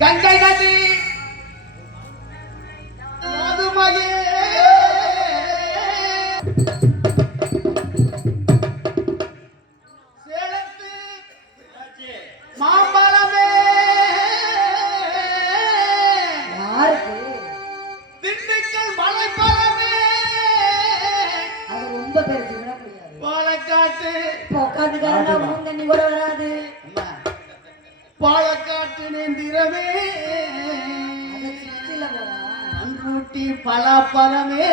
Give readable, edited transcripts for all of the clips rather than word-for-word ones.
கங்கை நதி மதுமயே சேலத்து மாம்பழமே திண்டுக்கல் மலைப்பழமே அது ரொம்ப பெருசு விட முடியாது. பாலக்காட்டு உட்காந்து தண்ணி கூட வராது. பாலக்காட்டு நேந்திரமே அன்றுட்டி பலாப்பழமே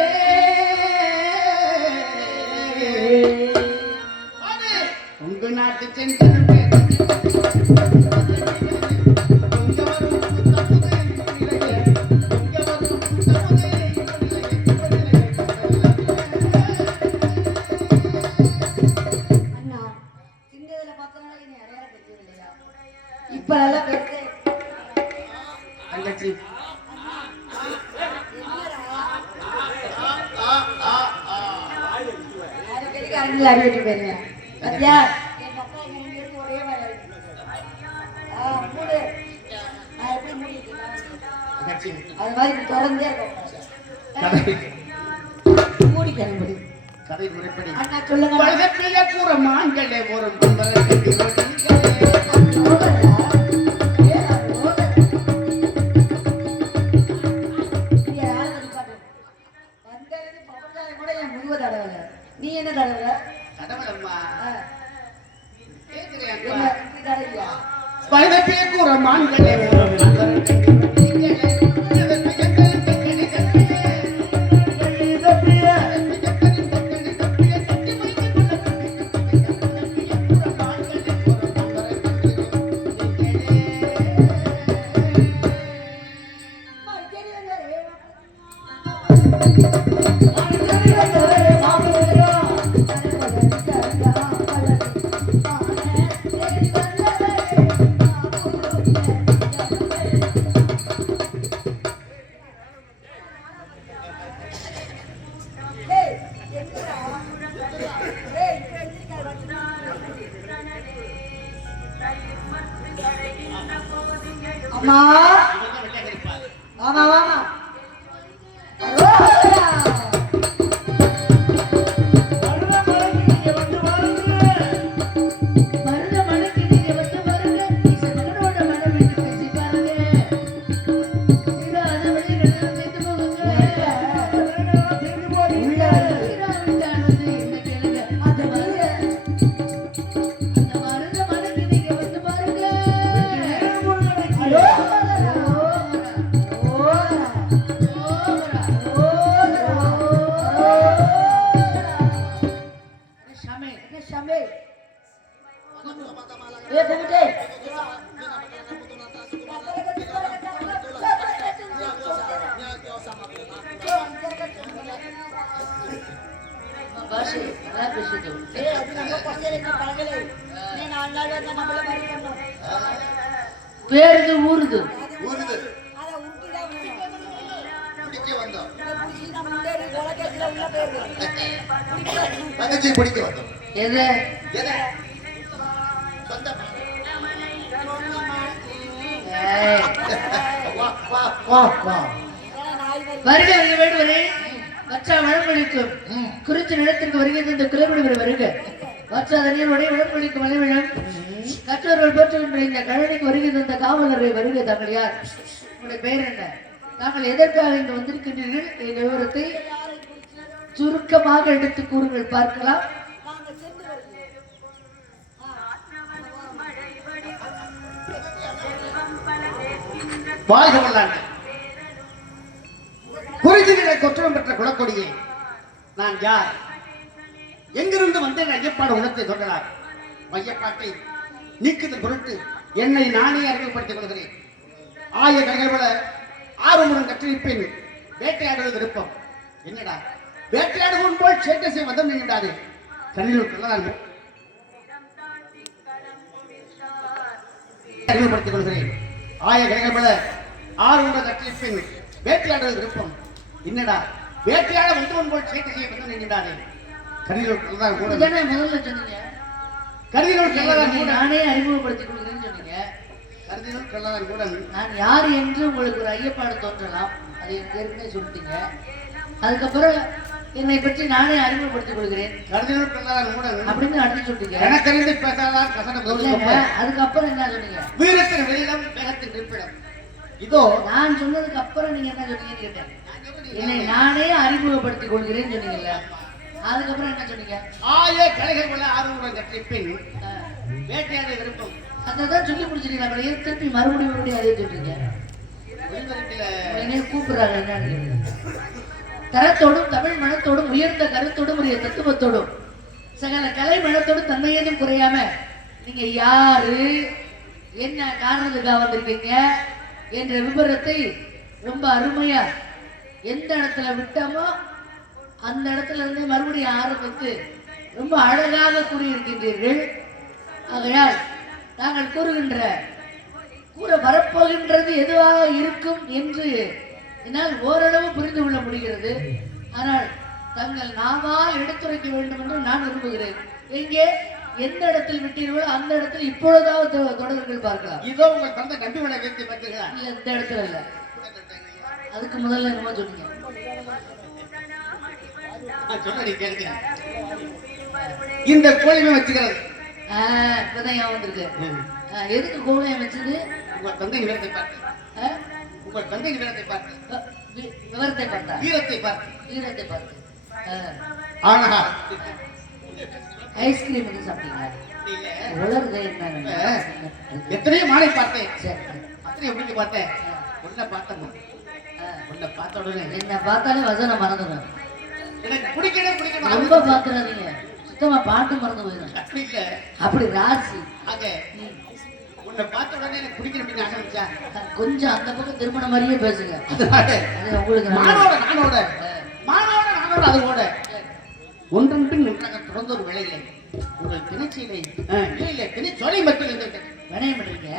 உங்க நாட்டு சென்று இப்ப எல்லாம் தங்கச்சி அறிவிட்டு போயிருங்க. பத்தியா ஒரே அது மாதிரி தொடர்ந்தே மூடி கிளம்புது. கதை முறைப்படி அண்ணா சொல்லுங்க. கூற மான்களே ஒரு நீ என்ன தடவை கூற மான்களே அம்மா ஆமா ஆமா பேருது ஊருது எது வருக வேண்டுவரே வச்சா வழங்கொழிக்கும் குறித்த நிலத்திற்கு வருகிறது இந்த குலவிடுவர் வருக வச்சா தண்ணீருடைய வழங்கொழிக்கும் மலைவிழம் கற்றவர்கள் போற்றுகின்ற இந்த கழனிக்கு வருகிறது இந்த காவலரை வருக. தாங்கள் யார்? உங்களுடைய பெயர் என்ன? தாங்கள் எதற்காக இங்கு வந்திருக்கின்றீர்கள்? இந்த விவரத்தை சுருக்கமாக எடுத்து கூறுங்கள், பார்க்கலாம். குறிஞ்சிகளை கொற்றம் பெற்ற குலக்கொடியே, நான் யார், எங்கிருந்து வந்தேன் ஐயப்பாடு உணர்த்தை சொல்லலாம். மையப்பாட்டை நீக்குதல் பொருட்டு என்னை நானே அறிமுகப்படுத்திக் கொள்கிறேன். ஆய கலைகளை ஆர்வமுடன் கற்றிருப்பேன். வேட்டையாடுவது விருப்பம். என்னடா வேட்டையாடுவோம் போல் சேட்டை செய்ய வந்தம் நின்றாது கண்ணில் சொல்லலாம். அறிமுகப்படுத்திக் கொள்கிறேன். ஆய கலைகளை ஆர்வமுடன் கற்றிருப்பேன். வேட்டையாடுவது விருப்பம். என்னடா வேட்டையாட உத்தவன் போல் சேட்டை செய்ய வந்து நின்றாரே கரியோடு கல்லதான் கூட இதுதானே முதல்ல சொன்னீங்க. கரியோடு கல்லதான் கூட நானே அறிமுகப்படுத்திக் கொடுக்குறேன்னு சொன்னீங்க. கரியோடு கல்லதான் கூட நான் யார் என்று உங்களுக்கு ஒரு ஐயப்பாடு தோன்றலாம், அதை ஏற்கனவே சொல்லிட்டீங்க. அதுக்கப்புறம் என்னை பற்றி நானே அறிமுகப்படுத்திக் கொள்கிறேன் கரியோடு கல்லதான் கூட அப்படின்னு அடுத்து சொல்லிட்டீங்க. எனக்கறிந்து பேசாதான் கசன இல்லைங்க, அதுக்கப்புறம் என்ன சொன்னீங்க? வீரத்தின் வெளியிடம் வேகத்தின் இருப்பிடம். இதோ நான் சொன்னதுக்கு அப்புறம் நீங்க என்ன சொன்னீங்கன்னு கேட்டேன். என்னை நானே அறிமுகப்படுத்திக் கொள்கிறேன்னு சொன்னீங்கல்ல, அதுக்கப்புறம் என்ன சொன்னீங்க? ஆய கலைகள் உள்ள ஆர்வம் கற்ற பின் வேட்டையாட விருப்பம் அதான் சொல்லி முடிச்சிருக்கீங்க. அப்புறம் ஏன் திருப்பி மறுபடியும் அதே சொல்றீங்க? என்னைய கூப்பிடுறாங்க என்னன்னு கேளுங்க. தரத்தோடும் தமிழ் மனத்தோடும் உயர்ந்த கருத்தோடும் உரிய தத்துவத்தோடும் சகல கலை மனத்தோடும் தன்மையேதும் குறையாம நீங்க யாரு, என்ன காரணத்துக்காக வந்திருக்கீங்க என்ற விவரத்தை ரொம்ப அருமையா எந்த இடத்துல விட்டோமோ அந்த இடத்துல இருந்து மறுபடியும் ஆரம்பித்து ரொம்ப அழகாக கூறியிருக்கின்றீர்கள். ஆகையால் நாங்கள் கூற வரப்போகின்றது எதுவாக இருக்கும் என்று என்னால் ஓரளவு புரிந்து கொள்ள முடிகிறது. ஆனால் தங்கள் நாவால் எடுத்துரைக்க வேண்டும் என்று நான் விரும்புகிறேன். எங்கே எந்த இடத்தில் விட்டீர்களோ அந்த இடத்தில் இப்பொழுதாவது தொடர்கள் பார்க்கலாம். இதோ உங்கள் தந்தை நம்பி விட வைத்து பார்த்தீங்களா? இல்ல, இந்த இடத்துல இல்ல, அதுக்கு முதல்ல என்னமோ சொன்னீங்க. சொல்ல கேட்கிறேன். இந்த கோழிமை வச்சுக்கிறது இப்பதான் ஞாபகம் வந்திருக்கு. எதுக்கு கோழியம் வச்சது? உங்கள் தந்தை விவரத்தை பார்த்து, உங்கள் தந்தை விவரத்தை பார்த்து, விவரத்தை பார்த்தா, வீரத்தை பார்த்து, வீரத்தை பார்த்து. ஆனா ஐஸ்கிரீம் எதுவும் சாப்பிட்டீங்களா? உலர்றது என்ன? எத்தனையோ மாலை பார்த்தேன், சரி, அத்தனை எப்படி பார்த்தேன்? உன்னை பார்த்தேன், உன்னை பார்த்த உடனே என்ன பார்த்தாலே வசனம் மறந்துடும். எனக்கு பிடிக்கணும் பிடிக்கணும் ரொம்ப பாத்துறாதீங்க, சுத்தமா பாட்டு மறந்து போயிடும். அப்படி இல்ல, அப்படி ராசி. ஆக உன்னை பார்த்த உடனே எனக்கு பிடிக்கணும் அப்படின்னு ஆரம்பிச்சா கொஞ்சம் அந்த பக்கம் திருமண மாதிரியே பேசுங்க. அது உங்களுக்கு மானோட நானோட மானோட நானோட அதோட ஒன்றன் பின் ஒன்றாக தொடர்ந்த ஒரு வேலையிலே உங்கள் திணைச்சீலை இல்லை திணைச்சோலை மட்டும் இருந்துவிட்டது. வினயம் பண்றீங்க,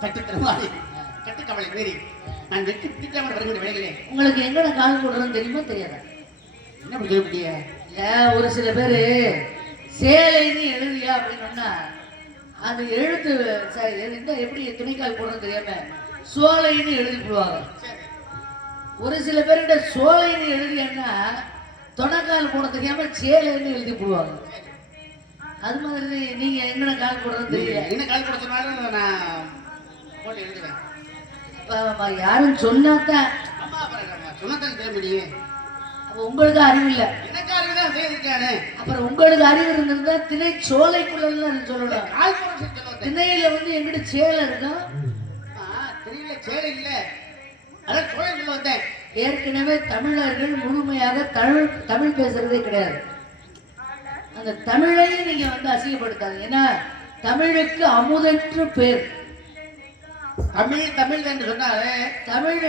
தட்டு தருவாரி கட்டு கவலை மீறி நான் வெற்றி பிடிக்காமல் வருகிற வேலைகளே உங்களுக்கு எங்கட கால் போடுறதுன்னு தெரியுமா தெரியாதா? என்ன சொல்ல முடிய இல்ல, ஒரு சில பேரு சேலைன்னு எழுதியா அப்படின்னா அது எழுத்து எந்த எப்படி துணைக்கால் போடுறது தெரியாம சோலைன்னு எழுதி போடுவாங்க. ஒரு சில பேர்கிட்ட சோலைன்னு எழுதியன்னா தொடைக்கால் போட தெரியாம சேலைன்னு எழுதி போடுவாங்க. அது மாதிரி நீங்க எங்கன கால் போடுறது தெரியல. என்ன கால் போட சொன்னாலும் நான் போட்டு எழுதுவேன். யாரும் சொன்னாதான் சொன்னதான் தெரிய முடியும். அப்ப உங்களுக்கு அறிவு இல்ல, எனக்கு அறிவுதான் செய்திருக்கானே. அப்புறம் உங்களுக்கு அறிவு இருந்திருந்தா திணை சோலைக்குள்ள சொல்லணும். கால் போட சொல்லுங்க. திணையில எங்கிட்ட சேலை இருக்கும், திணையில சேலை இல்ல, அதான் சோலைக்குள்ள வந்தேன். ஏற்கனவே தமிழர்கள் முழுமையாக தமிழ் பேசுறதே கிடையாது. அந்த தமிழையும் நீங்க அசிங்கப்படுத்தாது. ஏன்னா தமிழுக்கு அமுதென்று பேர். தமிழ் தமிழ் என்று சொன்னாலே தமிழ்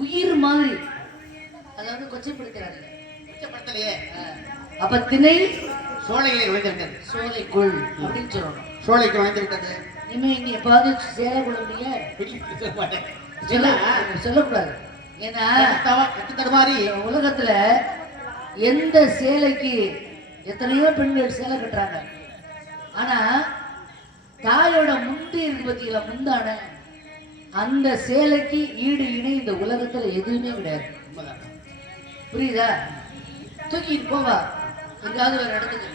உயிர் மாதிரி, அதாவது கொச்சைப்படுத்துறாங்க. கொச்சைப்படுத்தலையே. அப்ப திணை சோலைகளை நுழைந்து விட்டது. சோலைக்குள் அப்படின்னு சொல்லணும். சோலைக்கு நுழைந்து விட்டது. இனிமே இங்க எப்பாவது சேலை கொள்ளுங்க சொல்லக்கூடாது. ஏன்னா தடுமாறி உலகத்துல எந்த சேலைக்கு எத்தனையோ பெண்கள் சேலை கட்டுறாங்க, ஆனா தாயோட முந்தி இருக்கு பத்தியில முந்தான அந்த சேலைக்கு ஈடு இணை இந்த உலகத்துல எதுவுமே கிடையாது. புரியுதா? தூக்கிட்டு போவா எங்காவது ஒரு இடத்துக்கு,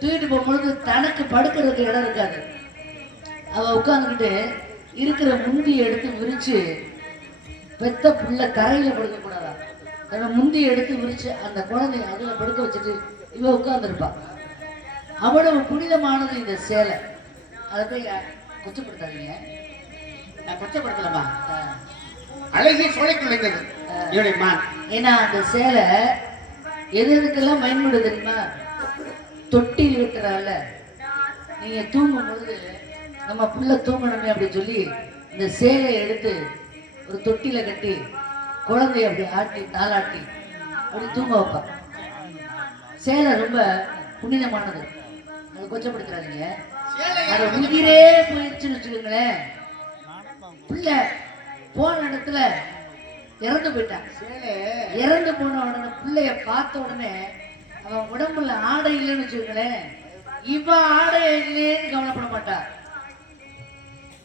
தூக்கிட்டு போகும்பொழுது தனக்கு படுக்கிறதுக்கு இடம் இருக்காது. அவ உட்காந்துக்கிட்டு இருக்கிற முந்தியை எடுத்து விரிச்சு, பெத்த புள்ள தரையில படுக்க கூடாதா, தன்னை முந்தியை எடுத்து விரிச்சு அந்த குழந்தைய அதுல படுக்க வச்சுட்டு இவ உட்கார்ந்துருப்பா. அவ்வளவு புனிதமானது இந்த சேலை. அதை போய் கொச்சப்படுத்தாதீங்க. நான் கொச்சப்படுத்தலமா, அழகிய சோலைக்கு நுழைந்தது. ஏன்னா அந்த சேலை எது எதுக்கெல்லாம் பயன்படுது தெரியுமா? தொட்டில் வைக்கிறாள், நீங்க தூங்கும் பொழுது நம்ம புள்ள தூங்கணுமே அப்படின்னு சொல்லி இந்த சேலையை எடுத்து ஒரு தொட்டில கட்டி குழந்தைய அப்படி ஆட்டி தாளாட்டி அப்படி தூங்க வைப்பா. சேலை ரொம்ப புனிதமானது, அதை கொச்சப்படுத்துறாதீங்க. அது உயிரே போயிடுச்சுன்னு வச்சுக்கோங்களேன். பிள்ளை போன இடத்துல இறந்து போயிட்டான். சேலை இறந்து போன உடனே பிள்ளைய பார்த்த உடனே அவன் உடம்புல ஆடை இல்லைன்னு வச்சுக்கங்களேன், இவன் ஆடை இல்லைன்னு கவலைப்பட மாட்டான்.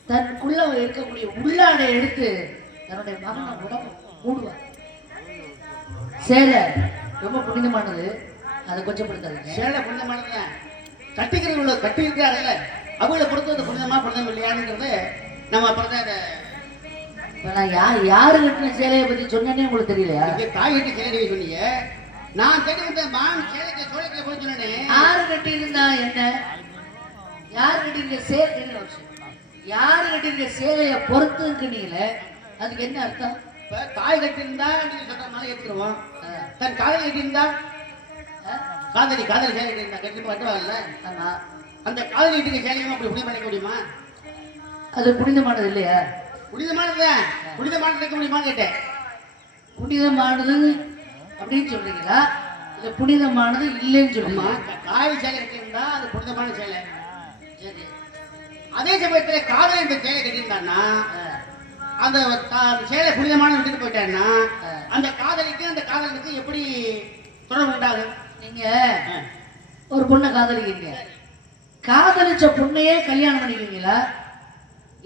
தனக்குள்ள இருக்கக்கூடிய உள்ளாடை எடுத்து தன்னுடைய மகனை உடம்பு மூடுவான். சேலை ரொம்ப புனிதமானது, அதை கொச்சப்படுத்தாதீங்க. சேலை புனிதமானது. கட்டிக்கிறவங்கள கட்டி இருக்கிறாங்கல்ல, அவங்கள பொறுத்தது புனிதமா புனிதம் இல்லையானுங்கிறது நம்ம அப்புறம் தான் இப்ப நான் யாரு கட்டின சேலையை பத்தி சொன்னேனே உங்களுக்கு தெரியலையா? தாய் கட்டி சேலை சொன்னீங்க, நான் தேடி வந்த மான் சேலைக்கு சோழத்துல போய் சொன்னேன். யாரு கட்டி இருந்தா என்ன, யாரு கட்டிருக்க சேலை, யாரு கட்டிருக்க சேலைய பொறுத்து இருக்கிறீங்களே, அதுக்கு என்ன அர்த்தம்? இப்ப தாய் கட்டி இருந்தா நீங்க சொல்ற மாதிரி எடுத்துருவோம். தன் காதலி கட்டி இருந்தா, காதலி சேலை கட்டி இருந்தா கட்டி கட்டுவாங்கல்ல, ஆமா, அந்த காதலி கட்டிருக்க சேலையும் அப்படி புனிதம் பண்ணிக்க முடியுமா? அது புனிதமானது இல்லையா? புனிதமானதுதான். புனிதமானது இருக்க முடியுமான்னு கேட்டேன். புனிதமானது அப்படின்னு சொல்றீங்களா, இல்ல புனிதமானது இல்லைன்னு சொல்லுமா? தாய் சேலை கட்டி இருந்தா அது புனிதமான சேலை. சரி, அதே சமயத்துல காதலி இந்த சேலை கட்டியிருந்தான்னா அந்த சேலை புனிதமான விட்டுட்டு போயிட்டான்னா அந்த காதலிக்கு அந்த காதலுக்கு எப்படி தொடர்பு உண்டாகும்? நீங்க ஒரு பொண்ணை காதலிக்கிறீங்க, காதலிச்ச பொண்ணையே கல்யாணம் பண்ணிக்கிறீங்களா,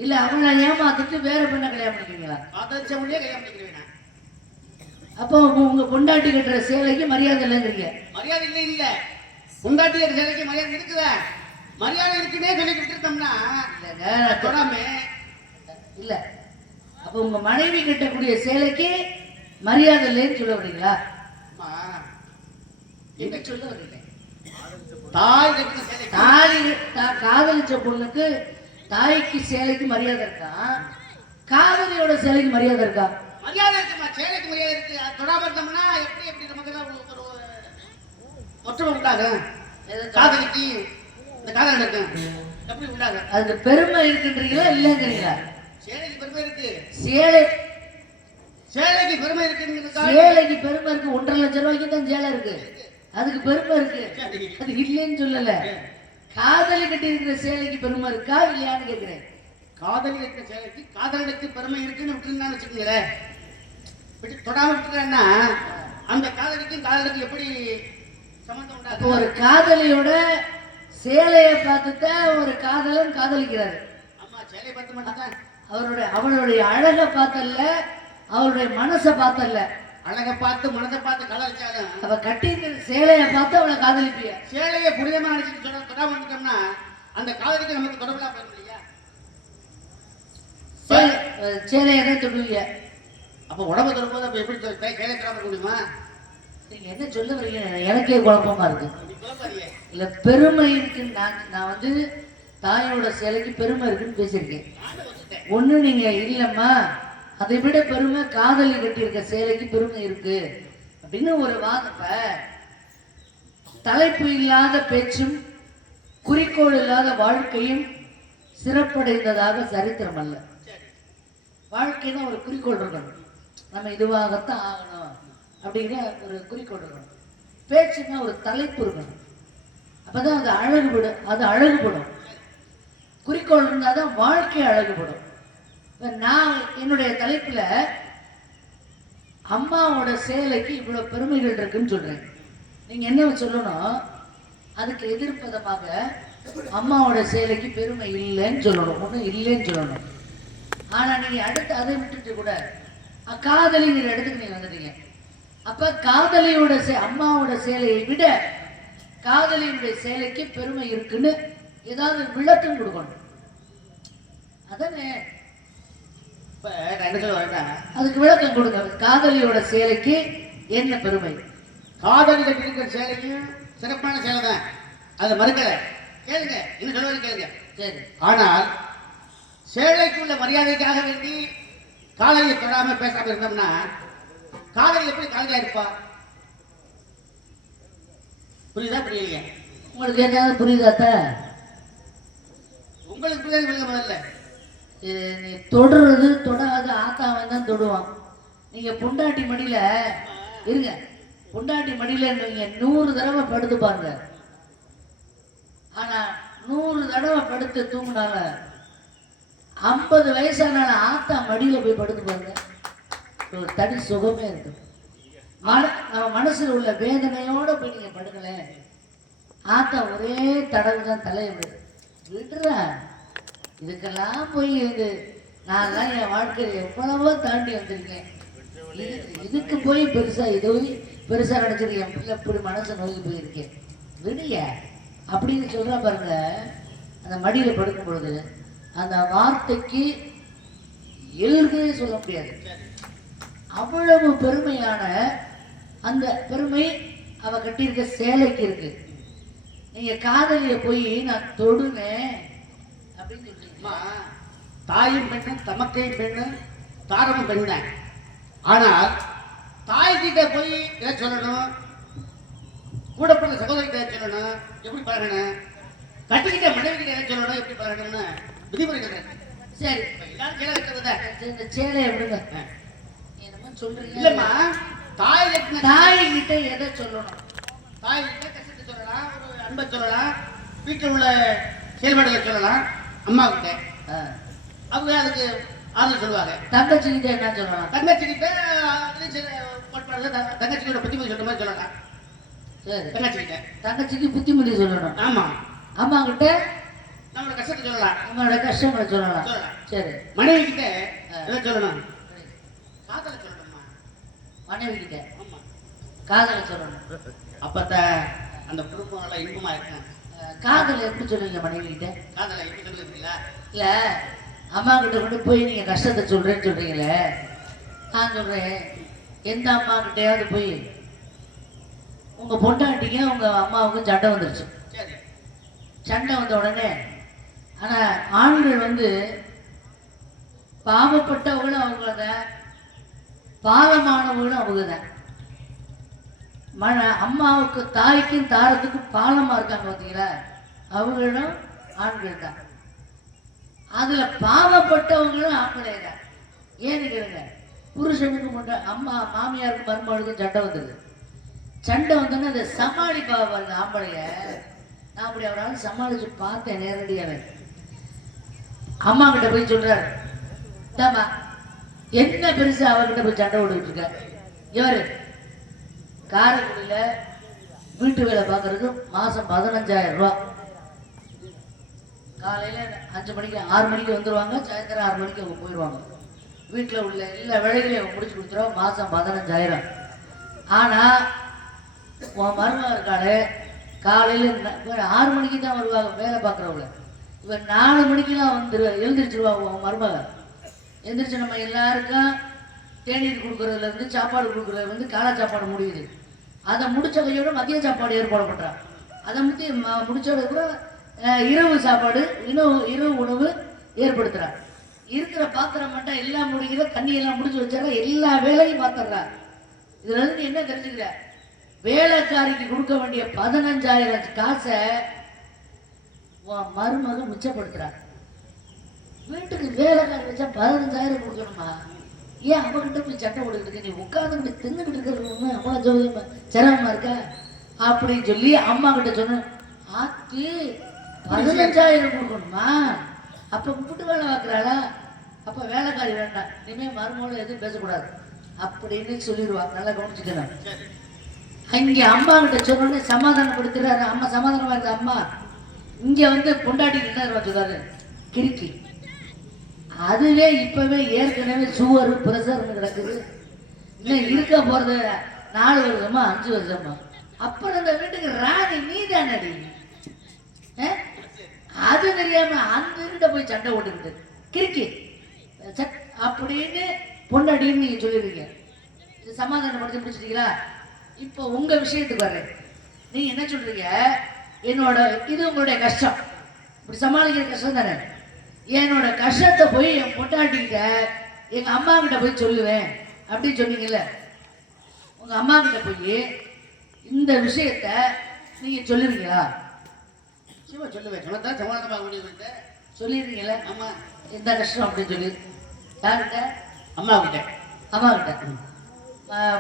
இல்ல அவங்கள ஏமாத்திட்டு வேற பொண்ணை கல்யாணம் பண்ணிக்கிறீங்களா? காதலிச்ச பொண்ணையே கல்யாணம் பண்ணிக்கிறீங்க. அப்போ உங்க பொண்டாட்டி கட்டுற சேலைக்கு மரியாதை இல்லைங்கிறீங்க? மரியாதை இல்லை, இல்ல. பொண்டாட்டி கட்டுற சேலைக்கு மரியாதை இருக்குதா? மரியாதை இருக்குன்னே சொல்லி விட்டுட்டோம்னா தொடாம இல்ல. அப்ப உங்க மனைவி கட்டக்கூடிய சேலைக்கு மரியாதை இல்லைன்னு சொல்ல வரீங்களா? என்ன சொல்ல வரீங்க? தாய் கட்டுற சேலை, காதலிச்ச பொண்ணுக்கு தாய்க்கு சேலைக்கு மரியாதை இருக்கா, காதலியோட சேலைக்கு மரியாதை இருக்கா? மரியாதை இருக்குமா? சேலைக்கு மரியாதை இருக்கு. தொடாம இருந்தோம்னா எப்படி நமக்கு ஒரு ஒற்றுமை உண்டாகும்? காதலிக்கு இந்த காதலுக்கு எப்படி உண்டாகும்? அதுக்கு பெருமை இருக்குன்றீங்களா இல்லைங்கிறீங்களா? சேலைக்கு பெருமை இருக்கு. சேலைக்கு பெருமை இருக்கு. சேலைக்கு பெருமை இருக்கு. 1.5 லட்சம் ரூபாய்க்கு தான் சேலை இருக்கு, அதுக்கு பெருமை இருக்கு, அது இல்லைன்னு சொல்லல. காதலி கட்டி இருக்கிற சேலைக்கு பெருமை இருக்கா இல்லையான்னு கேட்கிறேன். காதலி இருக்கிற சேலைக்கு காதலுக்கு பெருமை இருக்குன்னு விட்டுருந்தான்னு வச்சுக்கோங்களேன். விட்டு தொடாம விட்டுறேன்னா அந்த காதலிக்கும் காதலுக்கும் எப்படி சம்பந்தம் உண்டாகும்? ஒரு காதலியோட சேலையை பார்த்துதான் ஒரு காதலன் காதலிக்கிறாரு. ஆமா, சேலையை பார்த்து மட்டும்தான். அவளுடைய அழகை பார்த்தல்ல, அவளுடைய மனசை பார்த்தல்ல. அழகை பார்த்து மனதை பார்த்து காதலிச்சாலும் அவ கட்டி சேலையை பார்த்து அவளை காதலிப்பிய. சேலையை புனிதமா நினைச்சிட்டு தொடாம வந்துட்டோம்னா அந்த காதலிக்கு நமக்கு தொடர்புலாம் போயிடும் இல்லையா? சேலையை தான் தொடுவீங்க. அப்ப உடம்பு தொடும்போது அப்ப எப்படி சேலை தொடாம இருக்க முடியுமா? நீங்க என்ன சொல்ல வரீங்க? எனக்கே குழப்பமா இருக்கு. இல்ல பெருமை இருக்குன்னு நான் வந்து தாயோட சேலைக்கு பெருமை இருக்குன்னு பேசியிருக்கேன். ஒண்ணு நீங்க இல்லம்மா, அதை விட பெருமை காதலி கட்டி இருக்க சேலைக்கு பெருமை இருக்கு அப்படின்னு ஒரு வாதப்ப, தலைப்பு இல்லாத பேச்சும் குறிக்கோள் இல்லாத வாழ்க்கையும் சிறப்படைந்ததாக சரித்திரம் அல்ல. வாழ்க்கைன்னா ஒரு குறிக்கோள் இருக்கணும், நம்ம இதுவாகத்தான் ஆகணும் அப்படிங்கிற ஒரு குறிக்கோள் இருக்கணும். பேச்சுன்னா ஒரு தலைப்பு இருக்கணும், அப்பதான் அது அழகுபடும். அது அழகுபடும். குறிக்கோள் இருந்தாதான் வாழ்க்கை அழகுபடும். நான் என்னுடைய தலைப்புல அம்மாவோட சேலைக்கு இவ்வளவு பெருமைகள் இருக்குன்னு சொல்றேன். நீங்க என்ன சொல்லணும்? அதுக்கு எதிர்ப்பதமாக அம்மாவோட சேலைக்கு பெருமை இல்லைன்னு சொல்லணும், ஒன்றும் இல்லைன்னு சொல்லணும். ஆனா நீங்க அடுத்து அதை விட்டுட்டு கூட காதலிங்கிற இடத்துக்கு நீங்க வந்துட்டீங்க. அப்ப காதலியோட அம்மாவோட சேலையை விட காதலியுடைய சேலைக்கு பெருமை இருக்குன்னு ஏதாவது விளக்கம் கொடுக்கணும். அதானே அதுக்கு விளக்கம் கொடுங்க. காதலியோட சேலைக்கு என்ன பெருமை? காதலி கட்டிருக்கிற சேலைக்கும் சிறப்பான சேலை தான், அதை மறுக்கல. கேளுங்க, இன்னும் சொல்வது கேளுங்க. சரி, ஆனால் சேலைக்குள்ள மரியாதைக்காக வேண்டி காதலியை தொடாம பேசாம இருந்தோம்னா காதலி எப்படி காதலியா இருப்பா? புரியுதா? புரியலையா? உங்களுக்கு ஏதாவது புரியுதாத்த? உங்களுக்கு புரியாது. முதல்ல நீ தொடுறது தொடாது ஆத்தாவன் தான் தொடுவான். நீங்க பொண்டாட்டி மடியில இருங்க, பொண்டாட்டி மடியில நீங்க 100 தடவை படுத்து பாருங்க. ஆனா 100 தடவை படுத்து தூங்கினால 50 வயசானால ஆத்தா மடியில போய் படுத்து பாருங்க. ஒரு தனி சுகமே இருக்கும். நம்ம மனசுல உள்ள வேதனையோட போய் நீங்க படுங்களேன், ஆத்தா ஒரே தடவை தான் தலையை விடுறா. இதுக்கெல்லாம் போய் இது நான்லாம் என் வாழ்க்கையை எவ்வளவோ தாண்டி வந்திருக்கேன். இதுக்கு போய் பெருசா இது பெருசா நினைச்சிருக்கேன். என் பிள்ளை இப்படி மனசை நோக்கி போயிருக்கேன் விடுங்க அப்படின்னு சொல்றா பாருங்க. அந்த மடியில படுக்கும் பொழுது அந்த வார்த்தைக்கு எழுதவே சொல்ல முடியாது. அவ்வளவு பெருமையான அந்த பெருமை அவ கட்டியிருக்க சேலைக்கு இருக்கு. நீங்க காதலிய போய் நான் தொடுவேன் அப்படின்னு சொல்றீங்களா? தாயும் பெண்ணு, தமக்கையும் பெண்ணு, தாரமும் பெண்ணு. ஆனால் தாய் கிட்ட போய் எதை சொல்லணும், கூட பிறந்த சகோதரிகிட்ட எதை சொல்லணும், எப்படி பழகணும், கட்டிக்கிட்ட மனைவி கிட்ட எதை சொல்லணும், எப்படி பழகணும்னு விதிமுறைகள் இருக்கு. சரி, எல்லாரும் சேலை கட்டுறத இந்த சேலையை விடுங்க. என்னமோ சொல்றீங்க. இல்லம்மா, தாய் கிட்ட எதை சொல்லணும்? தாய் கிட்ட கஷ்டத்தை சொல்லலாம், ஒரு அன்பை சொல்லலாம், வீட்டில் உள்ள செயல்பாடுகளை சொல்லலாம். அம்மா கிட்ட அவங்க அதுக்கு ஆதரவு சொல்லுவாங்க. தங்கச்சி கிட்ட என்ன சொல்லலாம்? தங்கச்சி கிட்ட தங்கச்சியோட புத்திமதி சொல்ற மாதிரி சொல்லலாம். சரி, தங்கச்சி கிட்ட தங்கச்சிக்கு புத்திமதி சொல்லணும். ஆமா. அம்மா கிட்ட நம்மளோட கஷ்டத்தை சொல்லலாம், நம்மளோட கஷ்டங்களை சொல்லலாம். சரி, மனைவி கிட்ட எதை சொல்லணும்? காதலை சொல்லணும்மா. மனைவி கிட்ட ஆமா, காதலை சொல்லணும். அப்பதான் அந்த குடும்பம் நல்லா இன்பமா இருக்கும். காதலை எப்படி சொல்லுவீங்க மனைவி கிட்ட? காதலை எப்படி சொல்லுவீங்களா? இல்ல, அம்மா கிட்ட கொண்டு போய் நீங்க கஷ்டத்தை சொல்றேன்னு சொல்றீங்களே, நான் சொல்றேன், எந்த அம்மா கிட்டையாவது போய் உங்க பொண்டாட்டிக்கு உங்க அம்மாவுக்கும் சண்டை வந்துருச்சு. சரி, சண்டை வந்த உடனே ஆனா ஆண்கள் வந்து பாவப்பட்டவங்களும் அவங்களதான், பாவமானவங்களும் அவங்கதான். அம்மாவுக்கு தாய்க்கும் தாரத்துக்கும் பாலமா இருக்காங்க பார்த்தீங்களா, அவங்களும் ஆண்கள் தான். அதுல பாவப்பட்டவங்களும் ஆண்களே தான். ஏன்னு கேளுங்க, புருஷனுக்கு முன்ன அம்மா மாமியாருக்கு மருமகளுக்கு சண்டை வந்துடுது. சண்டை வந்தோன்னா அதை சமாளிப்பாங்க அந்த ஆம்பளைய. நான் அப்படி அவரால் சமாளிச்சு பார்த்தேன் நேரடியாவே. அம்மா கிட்ட போய் சொல்றாரு, தாமா என்ன பெருசு அவர்கிட்ட போய் சண்டை விட்டுட்டு இருக்க? இவரு காரைக்குடியில வீட்டு வேலை பார்க்கறதுக்கு மாசம் 15,000 ரூபா. காலையில 5 மணிக்கு 6 மணிக்கு வந்துருவாங்க, சாயந்தரம் 6 மணிக்கு அவங்க போயிடுவாங்க. வீட்டில் உள்ள எல்லா வேலைகளையும் அவங்க முடிச்சு கொடுத்துருவாங்க. மாசம் 15,000. ஆனா உன் மருமக இருக்காளே, காலையில 6 மணிக்கு தான் வருவாங்க வேலை பார்க்குறவங்க. இவன் 4 மணிக்கெல்லாம் எழுந்திரிச்சிருவாங்க. உன் மருமக எழுந்திரிச்சு நம்ம எல்லாருக்கும் தேநீர் கொடுக்கறதுல இருந்து சாப்பாடு கொடுக்கறதுல இருந்து காலை சாப்பாடு முடியுது. அதை முடிச்ச கையோட மதிய சாப்பாடு ஏற்பாடு பண்றான். அதை முடிச்சோட கூட இரவு சாப்பாடு, இரவு உணவு ஏற்படுத்துறான். இருக்கிற பாத்திரம் மட்டும் எல்லாம் முடிக்கிற, தண்ணி எல்லாம் முடிச்சு வச்சார, எல்லா வேலையும் பார்த்துடுறான். இதுல இருந்து என்ன தெரிஞ்சுக்கிற, வேலைக்காரிக்கு கொடுக்க வேண்டிய 15,000 காசை மருமக மிச்சப்படுத்துறான். வீட்டுக்கு வேலைக்காரி வச்சா 15,000 கொடுக்கணுமா? ஏன் அவகிட்ட போய் சட்டை கொடுக்கிட்டு நீ உட்காந்து தின்னுக்கிட்டு இருக்கிறவங்க அவ்வளோ சிரமமா இருக்கா அப்படின்னு சொல்லி அம்மா கிட்ட சொன்ன. ஆத்து 15,000 கொடுக்கணுமா? அப்ப கூட்டு வேலை பார்க்குறாளா? அப்ப வேலைக்காரி வேண்டாம், இனிமே மருமகளும் எதுவும் பேசக்கூடாது அப்படின்னு சொல்லிடுவாங்க. நல்லா கவனிச்சுக்கணும். அங்க அம்மா கிட்ட சொன்னோடனே சமாதானப்படுத்துறாரு. அம்மா சமாதானமா இருக்க அம்மா இங்க வந்து பொண்டாட்டிக்கு என்ன வச்சுக்காரு கிறுக்கி. அதுவே இப்பவே ஏற்கனவே சுவர் பிரஷர்னு கிடக்குது. இன்னும் இருக்க போறது 4 வருஷமா 5 வருஷமா. அப்புறம் இந்த வீட்டுக்கு ராணி நீ தானடி. அது தெரியாம அந்த வீட்டை போய் சண்டை ஓட்டுக்கிட்டு கிறுக்கி அப்படின்னு பொண்டாட்டின்னு நீங்க சொல்லிடுறீங்க. இது சமாதானப்படுத்தி முடிச்சிட்டீங்களா? இப்போ உங்க விஷயத்துக்கு வர்றேன். நீங்க என்ன சொல்றீங்க, என்னோட இது உங்களுடைய கஷ்டம், இப்படி சமாளிக்கிற கஷ்டம் தானே. என்னோட கஷ்டத்தை போய் என் பொண்டாட்டிக்கிட்ட எங்க அம்மா கிட்ட போய் சொல்லுவேன் அப்படின்னு சொன்னீங்கல்ல. உங்க அம்மா கிட்ட போய் இந்த விஷயத்த நீங்க சொல்லுவீங்களா? சும்மா சொல்லுவேன், சொன்னதான் சமாதானமாக முடிவு சொல்லிடுறீங்களா? ஆமா, எந்த கஷ்டம் அப்படின்னு சொல்லி யார்கிட்ட? அம்மா கிட்ட. அம்மா கிட்ட.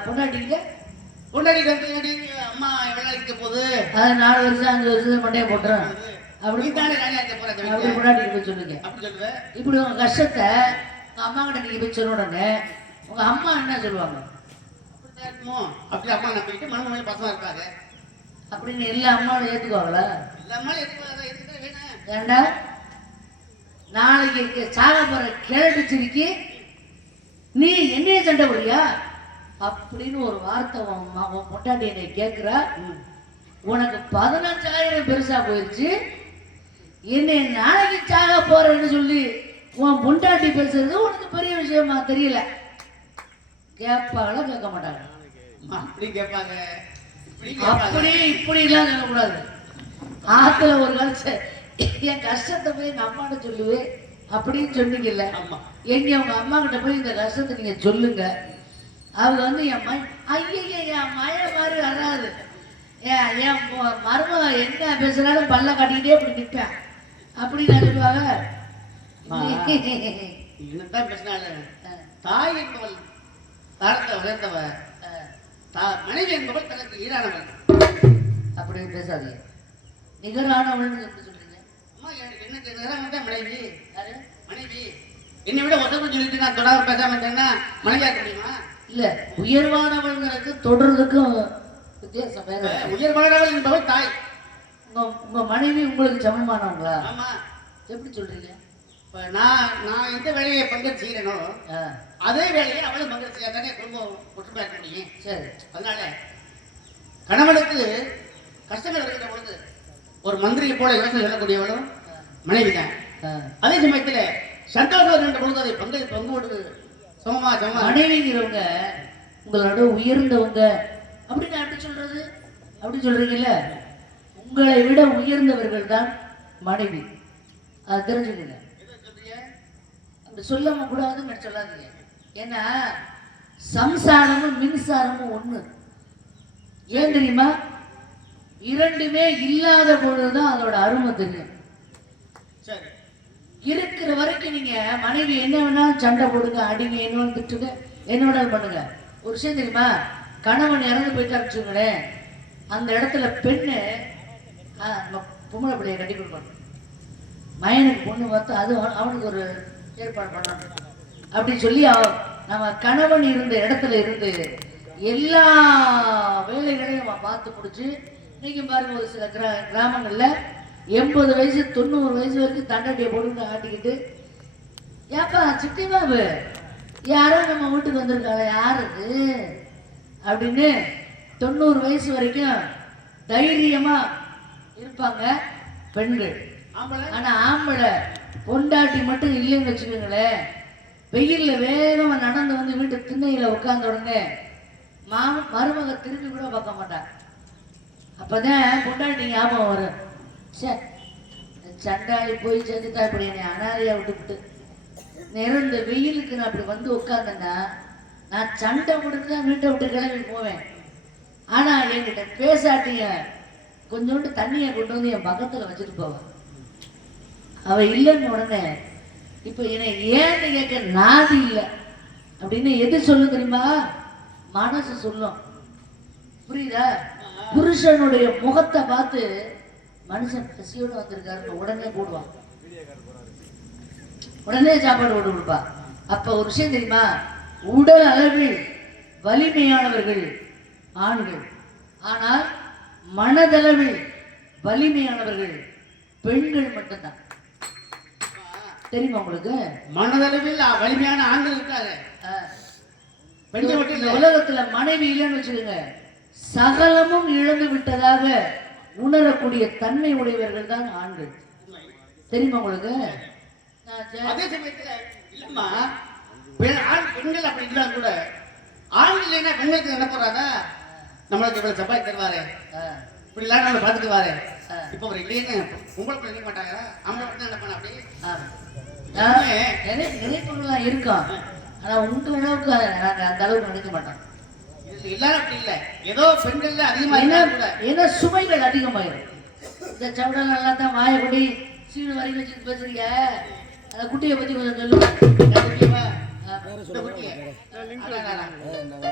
பொண்டாட்டிக்கிட்ட அம்மா வேலைக்கு போகுது, அது 4 வருஷம் 5 வருஷம் மண்டையை போட்டுறோம் அப்படி அப்படி பொண்டாட்டிக்கு போய் சொல்லுங்க. அப்படி சொல்லுவேன். இப்படி உங்க கஷ்டத்தை உங்க அம்மா கிட்ட நீங்க போய் சொன்ன உடனே உங்க அம்மா என்ன சொல்லுவாங்க? அப்படித்தான் இருக்குமோ அப்படி அம்மா நம்பிக்கிட்டு மனு மேல பசங்க இருக்காங்க. அப்படின்னு எல்லா அம்மாவும் ஏத்துக்குவாங்களா? எல்லாமே எதுக்கு வேணும்? ஏண்டா நாளைக்கு சாக போற கிழட்டுச்சிரிக்கி நீ என்னைய சண்டை போடுறியா அப்படின்னு ஒரு வார்த்தை உன் பொண்டாட்டி என்னை கேட்கிறா. உனக்கு 15,000 பெருசா போயிடுச்சு, என்னை நாளைக்கு சாக போறேன்னு சொல்லி உன் பொண்டாட்டி பேசுறது உனக்கு பெரிய விஷயமா தெரியல. கேட்பாங்களா கேட்க மாட்டாங்க? அப்படி கேட்பாங்க. அப்படியே இப்படி எல்லாம் சொல்லக்கூடாது. ஆத்துல ஒரு கலச என் கஷ்டத்தை போய் எங்க அம்மாட்ட சொல்லுவேன் அப்படின்னு சொன்னீங்கல்ல, எங்க உங்க அம்மா கிட்ட போய் இந்த கஷ்டத்தை நீங்க சொல்லுங்க. அவங்க வந்து என் ஐயா என் மழை மாதிரி வராது, என் மருமக என்ன பேசுறாலும் பல்ல காட்டிக்கிட்டே அப்படி நிற்பேன் அப்படின்னு சொல்லுவாங்க. என்னதான் பேசினாலும் தாய் என்பவள் தாரத்தை உயர்ந்தவள், மனைவி என்பவள் தனக்கு ஈடானவள். அப்படின்னு பேசாதீங்க. நிகரானவள் எப்படி சொல்றீங்க? அம்மா எனக்கு என்ன நிகரானவன் தான் மனைவி. யாரு மனைவி? என்னை விட ஒசரம் சொல்லிட்டு நான் தொடாம பேசாம இருந்தேன்னா மனைவியா இருக்க முடியுமா? இல்ல, உயர்வானவள்ங்கிறதுக்கு தொடர்றதுக்கும் வித்தியாசம் வேற. உயர்வானவள் என்பவள் தாய். உங்க மனைவி உங்களுக்கு சமமானவங்களா? ஆமா. எப்படி சொல்றீங்க? நான் எந்த வேலையை பங்கேற்று செய்யறேனோ அதே வேலையை அவளும் பங்கேற்று செய்யாதானே குடும்பம் ஒற்றுமையா இருக்க முடியும். சரி, அதனால கணவனுக்கு கஷ்டங்கள் இருக்கிற பொழுது ஒரு மந்திரியை போல யோசனை சொல்லக்கூடியவளும் மனைவி தான். அதே சமயத்துல சந்தோஷம் இருக்கின்ற பொழுது அதை பங்கோடு சமமா மனைவிங்கிறவங்க உங்களோட உயர்ந்தவங்க அப்படின்னு அப்படி சொல்றது. அப்படி சொல்றீங்கல்ல, உங்களை விட உயர்ந்தவர்கள் தான் மனைவி. அது தெரிஞ்சுக்கங்க. அப்படி சொல்லாம கூடாதுன்னு சொல்லாதீங்க. ஏன்னா சம்சாரமும் மின்சாரமும் ஒண்ணு. ஏன் தெரியுமா? இரண்டுமே இல்லாத பொழுதுதான் அதோட அருமை தெரியும். இருக்கிற வரைக்கும் நீங்க மனைவி என்ன வேணாலும் சண்டை போடுங்க, அடிங்க, என்ன திட்டுங்க, என்ன வேணாலும் பண்ணுங்க. ஒரு விஷயம் தெரியுமா? கணவன் இறந்து போயிட்டா வச்சுங்களேன், அந்த இடத்துல பெண்ணு பொம்பளை பிள்ளைய கட்டி கொடுக்கணும். மயனுக்கு பொண்ணு பார்த்து அது அவனுக்கு ஒரு ஏற்பாடு பண்ணணும் அப்படின்னு சொல்லி நம்ம கணவன் இருந்த இடத்துல இருந்து எல்லா வேலைகளையும் நம்ம பார்த்து முடிச்சு, நீங்க பாருங்க ஒரு சில கிராமங்கள்ல 80 வயசு 90 வயசு வரைக்கும் தண்டட்டியை போட்டு ஆட்டிக்கிட்டு, ஏப்பா சித்தி பாபு யாரோ நம்ம வீட்டுக்கு வந்திருக்காங்க யாருக்கு அப்படின்னு 90 வயசு வரைக்கும் தைரியமா இருப்பாங்க பெண்கள். ஆனா ஆம்பளை பொண்டாட்டி மட்டும் இல்லைன்னு வச்சுக்கோங்களேன், வெயில்ல வேகமா நடந்து வந்து வீட்டு திண்ணையில உட்கார்ந்த உடனே மருமக திரும்பி கூட பார்க்க மாட்டான். அப்பதான் பொண்டாட்டி ஞாபகம் வரும், சண்டாளி போய் செஞ்சுட்டா இப்படி என்னை அனாதையா விட்டுவிட்டு நேரம் இந்த வெயிலுக்கு நான் அப்படி வந்து உட்கார்ந்தேன்னா நான் சண்டை கொடுத்து தான் வீட்டை விட்டு கிளம்பி போவேன். ஆனா என்கிட்ட பேசாட்டிய கொஞ்சோண்டு தண்ணியை கொண்டு வந்து என் பக்கத்துல வச்சுட்டு போவேன். அவ இல்லைன்னு உடனே இப்ப என்னை ஏன்னு கேட்க நாதி இல்லை அப்படின்னு எது சொல்லும் தெரியுமா? மனசு சொல்லும். புரியுதா? புருஷனுடைய முகத்தை பார்த்து மனுஷன் பசியோட வந்திருக்காருன்னு உடனே போடுவான், உடனே சாப்பாடு போட்டு கொடுப்பா. அப்ப ஒரு விஷயம் தெரியுமா? உடல் அளவில் வலிமையானவர்கள் ஆண்கள், ஆனால் மனதளவில் வலிமையானவர்கள் பெண்கள் மட்டும்தான். தெரியுமா உங்களுக்கு? மனதளவில் வலிமையான ஆண்கள் இருக்காங்க. பெண்கள் மட்டும் இல்ல. உலகத்துல மனைவி இல்லைன்னு வச்சுக்கோங்க, சகலமும் இழந்து விட்டதாக உணரக்கூடிய தன்மை உடையவர்கள் தான் ஆண்கள். தெரியுமா உங்களுக்கு? அதே சமயத்துல இல்லம்மா, பெண்கள் அப்படி இருந்தா கூட ஆண்கள் இல்லைன்னா பெண்களுக்கு என்ன போறாங்க, நம்மளுக்கு இவ்வளவு சப்பாத்தி தருவாரு, இப்படி எல்லாம் நம்ம பாத்துக்குவாரு, இப்ப ஒரு இல்லைன்னு உங்களை நினைக்க மாட்டாங்க. அவங்க என்ன பண்ண அப்படி நினைப்புகள்லாம் இருக்கும். ஆனா உங்க அளவுக்கு நாங்க அந்த அளவுக்கு நினைக்க மாட்டோம். எல்லாரும் அப்படி இல்லை, ஏதோ பெண்கள் அதிகமா ஏன்னா சுமைகள் அதிகமாயிரும். இந்த சவுடல் நல்லா தான் வாயப்படி சீடு வரைக்கும் வச்சுட்டு பேசுறீங்க. அந்த குட்டியை பத்தி கொஞ்சம் சொல்லுங்க.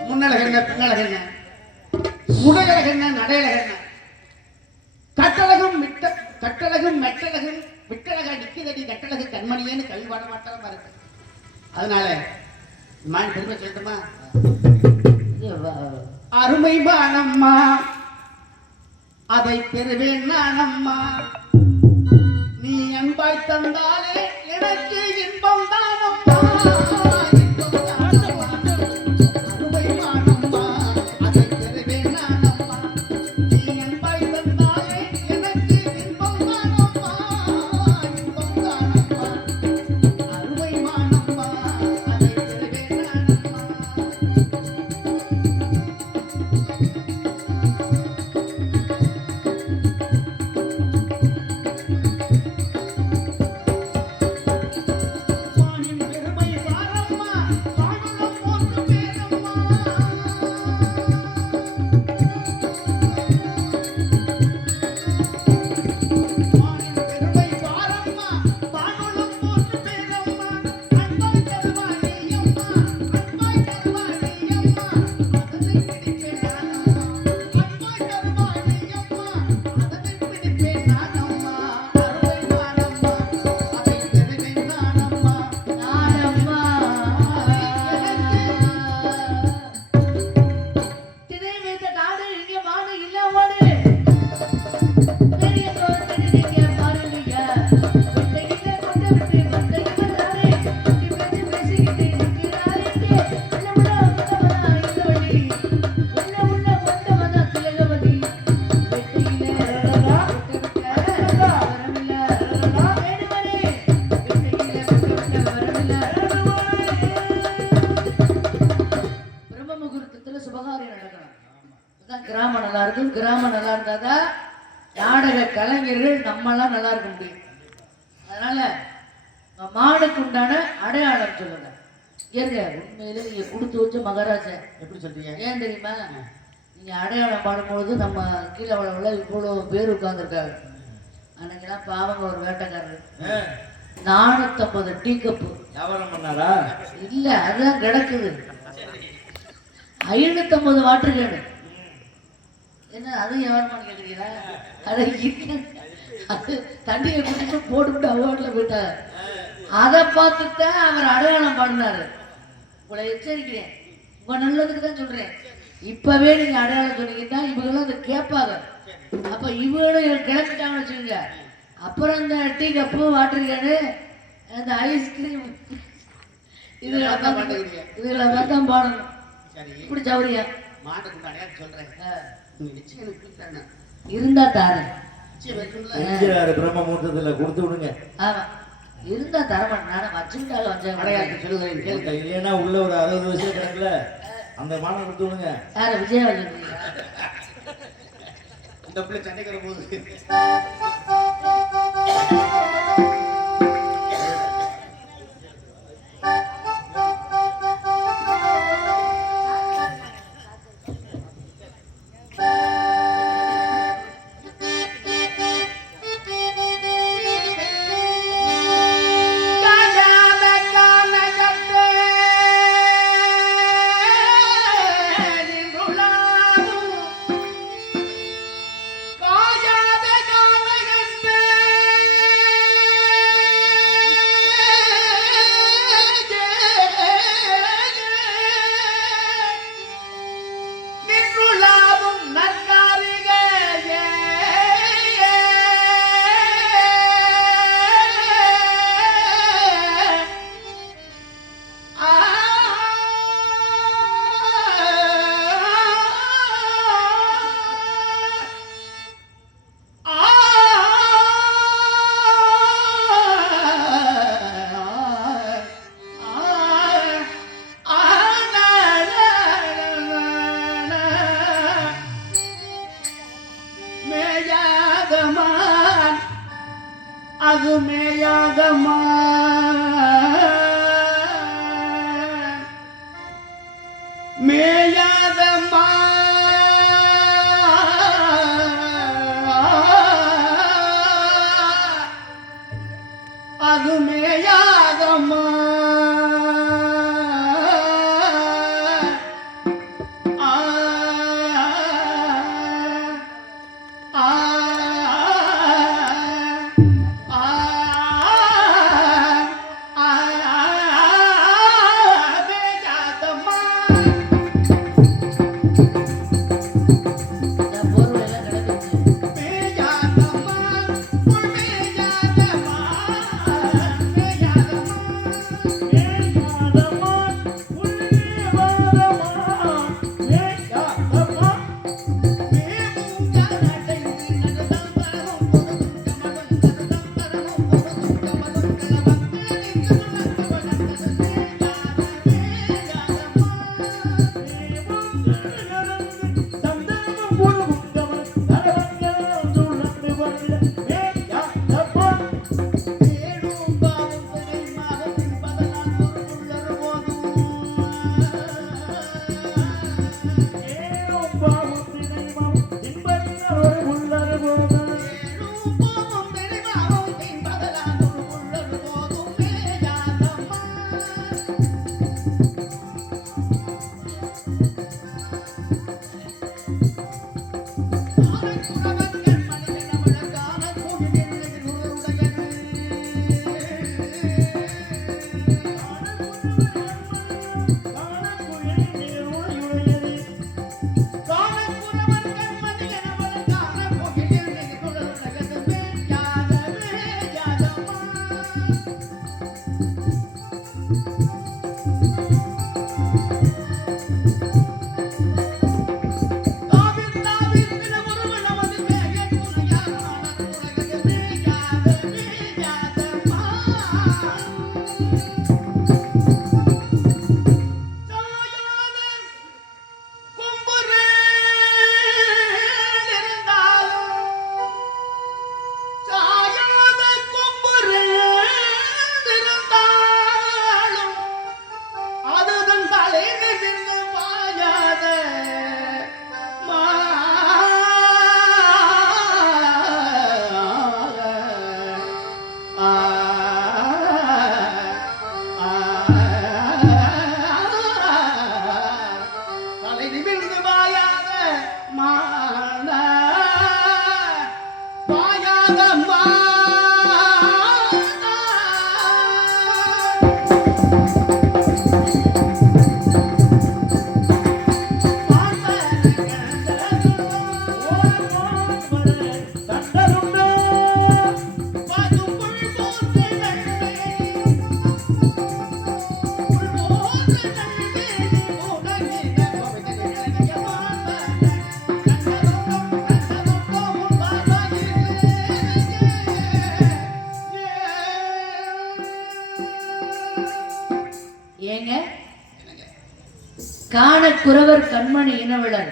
முன்னழக என்ன பின்னழக என்ன உடலழக என்ன நடையழக என்ன கட்டழகும் மெட்டழகும் விட்டழகா நிக்குதடி கட்டழகு கண்மணியேன்னு கல்வி பாட மாட்டாரமா இருக்கு. அதனால மான் பெருமை சொல்லட்டுமா? இது அருமை மானம்மா அதை பெறுவேன் நானம்மா. நீ அன்பாய் தந்தாலே எனக்கு இன்பம் தானம்மா. இன்பம் தானம்மா. அருமை மானம்மா அதை பெறுவேன் நானம்மா. நீ அன்பாய் தந்தாலே எனக்கு இன்பம் தானம்மா. இன்பம் தானம்மா. அருமை மானம்மா அதை பெறுவேன் நானம்மா. வானின் பெருமை பாரம்மா, வானுலம் போற்று பேரம்மா. வானின் பெருமை பாரம்மா, வானுலம் போற்று பேரம்மா. அன்பாய் தருவாயம்மா, அன்பாய் தருவாயம்மா. அதனை பிடிப்பேன் நானம்மா. அன்பாய் தருவாயம்மா, அதனை பிடிப்பேன் நானம்மா. அருமை மானம்மா அதை பெறுவேன் நானம்மா. நானம்மா. திரை வைத்த நாடு இங்கே மாடு இல்ல ஓடு. பெரிய தோட்டத்தில் நீங்க பாருங்க. கொட்டைகிட்ட கொண்டு விட்டு கொட்டைகிட்ட நானே. இப்படி பேசிக்கிட்டு நிற்கிறாரே. உள்ள கொண்டவனா இந்த வழி. உள்ள கொண்டவனா திலகவதி. வெட்டியில கொட்டவிட்ட வரமில்ல. வேடுவனே. வெட்டியில கொட்டவிட்ட வரமில்ல. பிரம்ம முகூர்த்தத்துல சுபகாரியம் நடக்கணும். அதான் கிராமம் நல்லா இருக்கும். கிராமம் நல்லா இருந்தாதான் நாடக கலைஞர்கள் நம்மளாம் நல்லா இருக்க முடியும். அதனால மாடுக்கு உண்டான அடையாளம் சொல்லுங்க. ஏங்க உண்மையிலே நீங்க கொடுத்து வச்ச மகாராஜா. எப்படி சொல்றீங்க? ஏன் தெரியுமா? நீங்க அடையாளம் பாடும்பொழுது நம்ம கீழே வளவுல இவ்வளவு பேர் உட்கார்ந்துருக்காங்க. அன்னைக்கெல்லாம் பாவங்க ஒரு வேட்டைக்காரரு 450 டீ கப்பு வியாபாரம் பண்ணாரா? இல்ல அதுதான் கிடக்குது. 550 வாட்டர் கேனு. என்ன அது வியாபாரமானு கேட்குறீங்களா? அது தண்ணியை குடிச்சு போட்டுவிட்டு அவார்ட்ல போயிட்டார். அதை பார்த்துட்டு அவர் அடையாளம் பாடினாரு. உங்களை எச்சரிக்கிறேன், உங்க நல்லதுக்கு தான் சொல்றேன். இப்பவே நீங்க அடையாளம் சொன்னீங்கன்னா இவங்களும் அதை கேட்பாங்க. அப்ப இவங்களும் கிளம்பிட்டாங்கன்னு வச்சுக்கோங்க. அப்புறம் இந்த டீ கப்பு வாட்டர் கேனு இந்த ஐஸ்கிரீம் இதுகளை தான் பாடணும். சரி, இப்படி சௌரியா மாட்டுக்கு அடையாளம் சொல்றேன். நீங்க நிச்சயம் எனக்கு கொடுத்தாருண்ணா. இருந்தா தாரேன். நிச்சயம் வைக்கணும்ல. செஞ்சிடாரு பிரம்ம முகூர்த்தத்துல கொடுத்து விடுங்க. ஆமா இருந்தா தரமாட்டேன். நானும் வச்சுக்கிட்டாலும் வச்சேன். அடையாளத்தை சொல்லுகிறேன் கேளுங்க. இல்லைன்னா உள்ள ஒரு 60 வருஷம் கணக்குல அந்த மானம் கொடுத்து விடுங்க. யாரு விஜயா சொல்றீங்க? இந்த பிள்ளை சண்டைக்கிற போது அது மேயாகமா மேயாதமா அது மேயாகமா ஏழும் பாவம் தினைமாக தின்பதனால் ஒரு உள்ளர் போதும். ஏழும் பாவம் தினைமாக தின்பதனால் ஒரு உள்ளர் போதும். மேயாதம்மா. தலை நிமிர்ந்து வாயாத மான வாயாத ஏங்க காண குறவர் கண்மணி இனவிழர்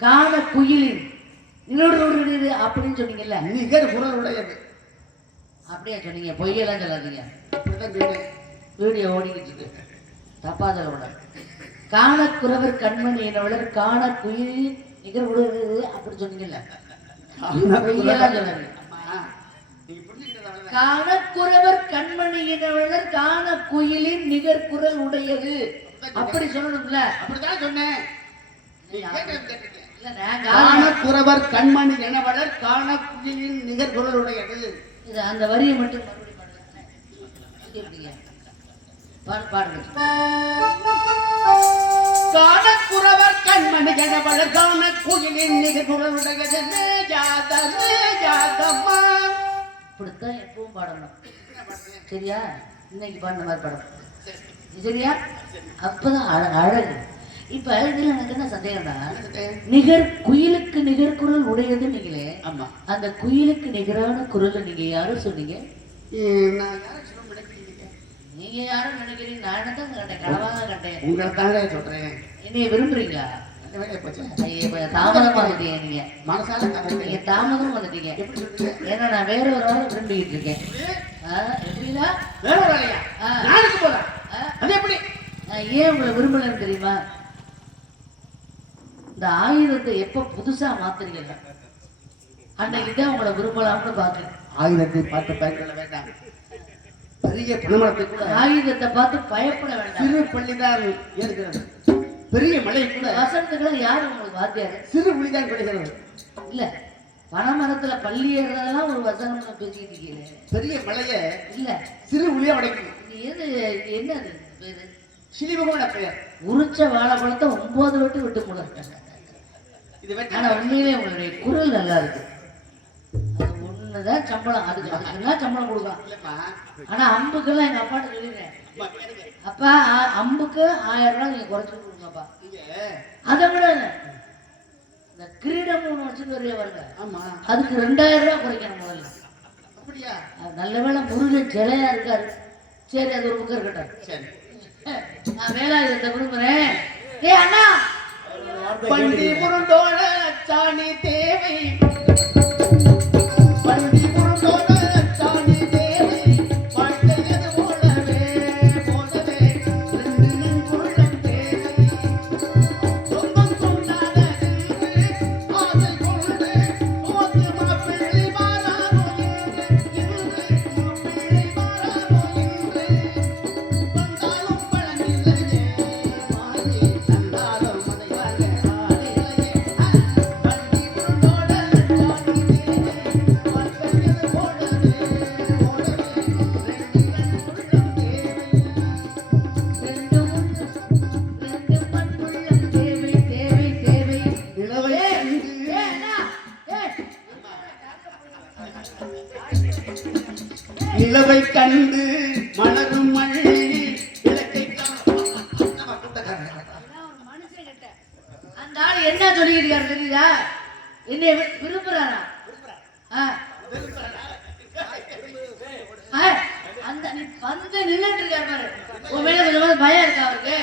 காண குயிலின் நிலவுறது அப்படின்னு சொன்னீங்கல்ல, நிகர் குரலுடையது. அப்படியா சொன்னீங்க? பொய்யெல்லாம் சொல்லாதீங்க. அப்படிதான் சொன்னேன். வீடியோ ஓடிக்கிட்டு இருக்கு, தப்பா சொல்லக்கூடாது. காண குறவர் கண்மணி இனவிழர் காண குயிலின் நிகர் உடுறது அப்படி சொன்னீங்கல்ல, பொய்யெல்லாம் சொல்லாதீங்க. அம்மா, நீங்க புரிஞ்சுக்கிட்டது அவ்வளவுதான். காணக்குறவர் கண்மணி இனவிழர் காண குயிலின் நிகர் குரல் உடையது அப்படி சொல்லணும்ல. அப்படித்தான் சொன்னேன். நீ கேட்டது கேட்டுட்டேன். இல்ல நான் காண குறவர் கண்மணி எனவளர் காண குயிலின் நிகர் குரலுடையது. இது அந்த வரியை மட்டும் மறுபடியும் பாடுங்க. பாடுங்க. காண குறவர் கண்மணி எனவளர் காண குயிலின் நிகர் குரலுடையது. மேயாத மேயாதம்மா. இப்படித்தான் எப்பவும் பாடணும், சரியா? இன்னைக்கு பாடின மாதிரி பாடணும், சரியா? அப்பதான் அழகு. இப்ப இதுல எனக்கு என்ன சந்தேகம்னா, நிகர் குயிலுக்கு நிகர் குரல் உடையது நீங்களே, ஆமா. அந்த குயிலுக்கு நிகரான குரல் நீங்க யாரும் சொன்னீங்க? நான் யாரை சொல்ல முடியல. நீங்க யாரும் நினைக்கிறீங்க? நான் தான் கண்டேன், கனவாக கண்டேன். உங்களை தாங்க சொல்றேன். என்னைய விரும்புறீங்களா? அந்த வேலையை போச்சு. ஐயே, இப்ப தாமதமா வந்துட்டீங்க. நீங்க மனசால நீங்க தாமதம் வந்துட்டீங்க. எப்படி சொல்றீங்க? ஏன்னா நான் வேற ஒரு ஆளை விரும்பிக்கிட்டு இருக்கேன். எப்படின்னா வேற வேலையா? நானுக்கு போறேன். அது எப்படி? நான் ஏன் உங்களை விரும்பலன்னு தெரியுமா? இந்த ஆயுதத்தை எப்ப புதுசா மாத்துறீங்க அன்னைக்குதான் உங்களை விரும்பலாம்னு பாக்குறேன். ஆயுதத்தை பார்த்து பயப்பட வேண்டாம். பெரிய பணமரத்தை கூட ஆயுதத்தை பார்த்து பயப்பட வேண்டாம். சிறு பள்ளிதான் ஏற்கிறது. பெரிய மலை கூட வசனத்துக்கு யாரு உங்களுக்கு வாத்தியாரு? சிறு புலிதான் கிடைக்கிறது. இல்ல, பனைமரத்துல பள்ளி ஏறதெல்லாம் ஒரு வசனம் பேசிக்கிட்டு இருக்கீங்க. பெரிய மலைய இல்ல, சிறு புலியா உடைக்குது. இது என்னது பேரு? சிலிமுகமான பெயர். உரிச்ச வாழைப்பழத்தை 9 விட்டு விட்டு முளை. இது ஆனா உண்மையிலே உங்களுடைய குரல் நல்லா இருக்கு. அது ஒண்ணுதான் சம்பளம், அதுக்குதான் சம்பளம் கொடுக்கலாம். இல்லப்பா. ஆனா அம்புக்கெல்லாம் எங்க அப்பாட்ட சொல்லிடுறேன், அப்பா அம்புக்கு 1000 ரூபாய் நீங்க குறைச்சு கொடுங்கப்பா. அதை விட இந்த கிரீடம் ஒண்ணு வச்சுட்டு வரைய வருங்க, ஆமா, அதுக்கு 2000 ரூபாய் குறைக்கணும் முதல்ல. அப்படியா? நல்ல வேளை முருகன் சிலையா இருக்காரு. சரி, அது ஒரு புக்கம் இருக்கட்டும். சரி, நான் வேலாயுதத்தை விரும்புறேன். ஏ அண்ணா, பண்டி புரண்டோட சாணி தேவை வண்டி முருகோட சாணி தேவை வாழ்க்கையது போலவே போலவே ரெண்டு நெஞ்சுள்ளம் தேவை சொந்தம் சொன்னாத ஆசை கொண்டு போத்து மாப்பிள்ளை மாறாரோ இன்று மாப்பிள்ளை மாறாரோ இன்று வந்தாலும் பழனில்லையே மாறி தந்தாலும் மதைவாக ஆடிலையே வண்டி முருகோட சாணி தேவை வாழ்க்கையது போலவே போலவே ரெண்டு நெஞ்சுள்ளம் தேவை ரெண்டு மண்ணுள்ளம் தேவை தேவை தேவை இளவை கண்டு ஏன்னா இளவை கண்டு மலரும் மழை இலக்கை அந்த ஆள் என்ன சொல்லியிருக்காரு தெரியுதா? என்னை விரும்புறாரா? ஆ. ஆ, அந்த நீ வந்து நின்னுட்டு இருக்காரு பாரு. உன் மேல கொஞ்சம் பயம் இருக்கா அவருக்கு?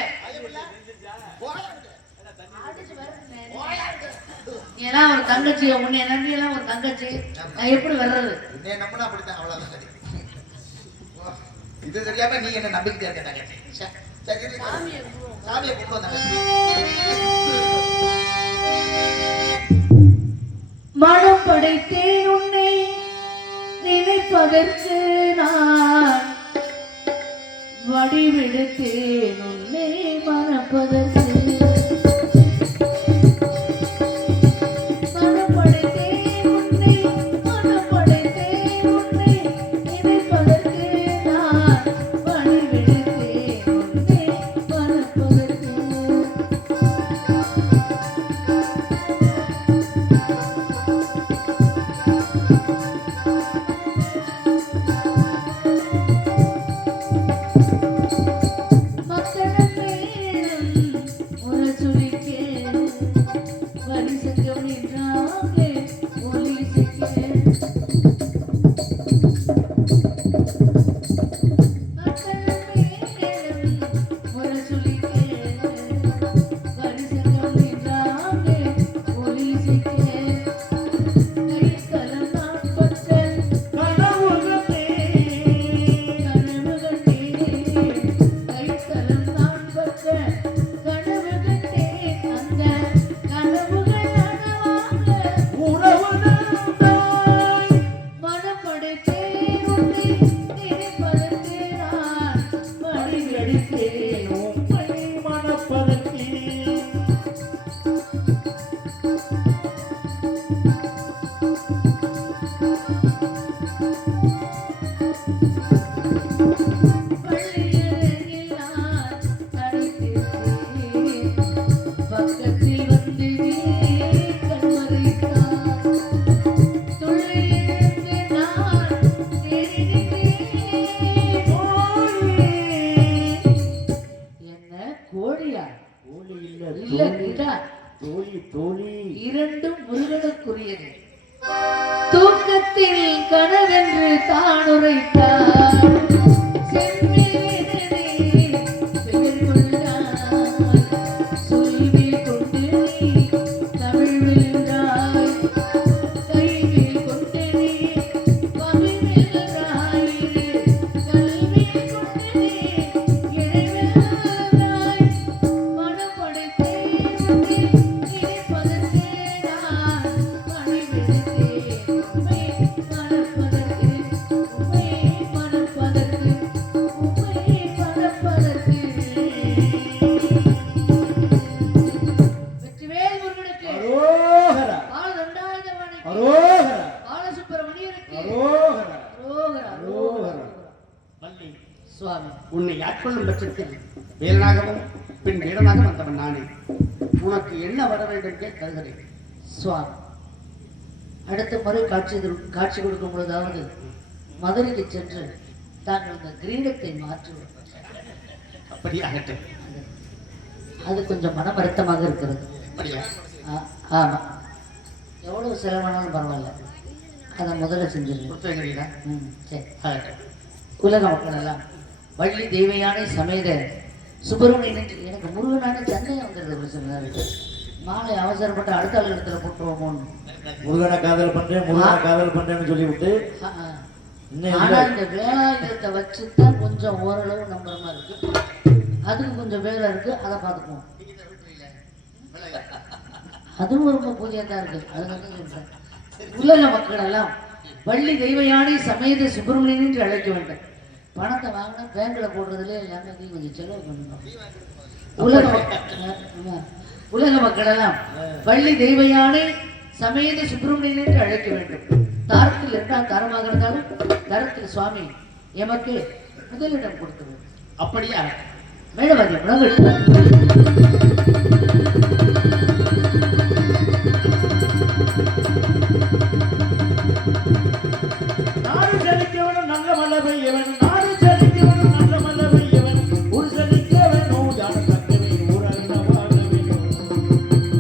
நீ எல்லாம் ஒரு தங்கச்சி, உன்னை நம்பி எல்லாம் ஒரு தங்கச்சி, நான் எப்படி வர்றது? என்னை நம்பினா அப்படித்தான், அவ்வளவுதான் சரி. இது தெரியாம நீ என்ன நம்பிக்கிட்டே இருக்க தங்கச்சி. சரி, சரி, சாமியை கொண்டு வந்தாங்க. மனம் படைத்தேன் உன்னை நினைப்பதற்கு நான் வடிவெடுத்தேன் உன்னை மணப்பதற்கு மனம் படைத்தேன் உன்னை நினைப்பதற்கு நான் வடிவெடுத்தேன் உன்னை மணப்பதற்கு இரண்டும் முருகனுக்குரியது. தூக்கத்தில் கனவென்று தான் உரைத்தார் உன்னை ஆட்கொள்ளும் பட்சத்தில் வேலனாகவும் பின் வீரனாக வந்தவன் நானே. உனக்கு என்ன வர வேண்டும் என்று கருதுகிறேன் சுவாமி. அடுத்த முறை காட்சி கொடுக்கும் பொழுதாவது மதுரைக்கு சென்று தாங்கள் இந்த கிரீடத்தை மாற்றுவோம். அப்படியாகட்டும். அது கொஞ்சம் மன வருத்தமாக இருக்கிறது. அப்படியா? ஆமா, எவ்வளவு செலவானாலும் பரவாயில்ல, அதை முதல்ல செஞ்சிருக்கோம். சரி. உலக மக்கள் எல்லாம் வள்ளி தெய்வயானை சமேத சுப்பிரமணியன் எனக்கு முருகனான சென்னை வந்துடுது சொன்னாரு. மாலை அவசரப்பட்டு அடுத்த ஆள் இடத்துல போட்டுருவோமோன்னு. முருகனை காதல் பண்றேன் முருகனை காதல் பண்றேன்னு சொல்லி விட்டு இன்னும் ஆனா இந்த வேலாயுதத்தை வச்சுதான் கொஞ்சம் ஓரளவு நம்புற மாதிரி இருக்கு. அதுக்கு கொஞ்சம் வேலை இருக்கு, அதை பார்த்துக்குவோம். அதுவும் ரொம்ப பூஜையா தான் இருக்கு. அதனால சொல்றேன், உலக மக்கள் எல்லாம் வள்ளி தெய்வ யானை சமேத சுப்பிரமணியன் என்று அழைக்க வேண்டும். பணத்தை வாங்கினா பேங்க்ல போடுறதுல எல்லாமே கொஞ்சம் செலவு பண்ணணும். உலக மக்கள் எல்லாம் வள்ளி தெய்வ யானை சமேத சுப்பிரமணியன் என்று அழைக்க வேண்டும். தாரத்தில் 2ஆம் தாரமாக இருந்தாலும் தரத்தில் சுவாமி எமக்கு முதலிடம் கொடுத்தது. அப்படியா? மேடவாதி உணவு நாடு செழிக்கவனும் நல்ல மழை பெய்யவன் நாடு செழிக்கவனும் நல்ல மழை பெய்யவன் ஒரு செழிக்கவன் நோயான தக்கவன் ஊரகமாக வேணும்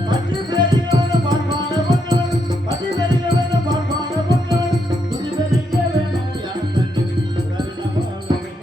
பற்றி பெரியவன் பார்ப்பான மக்கள் பற்றி பெரியவன் பார்ப்பான மக்கள் புது பெரியவன் நோயான தக்கவன் ஊரகமாக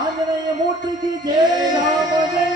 ஆஞ்சநேய மூர்த்திக்கு ஜெய ராம ஜெய.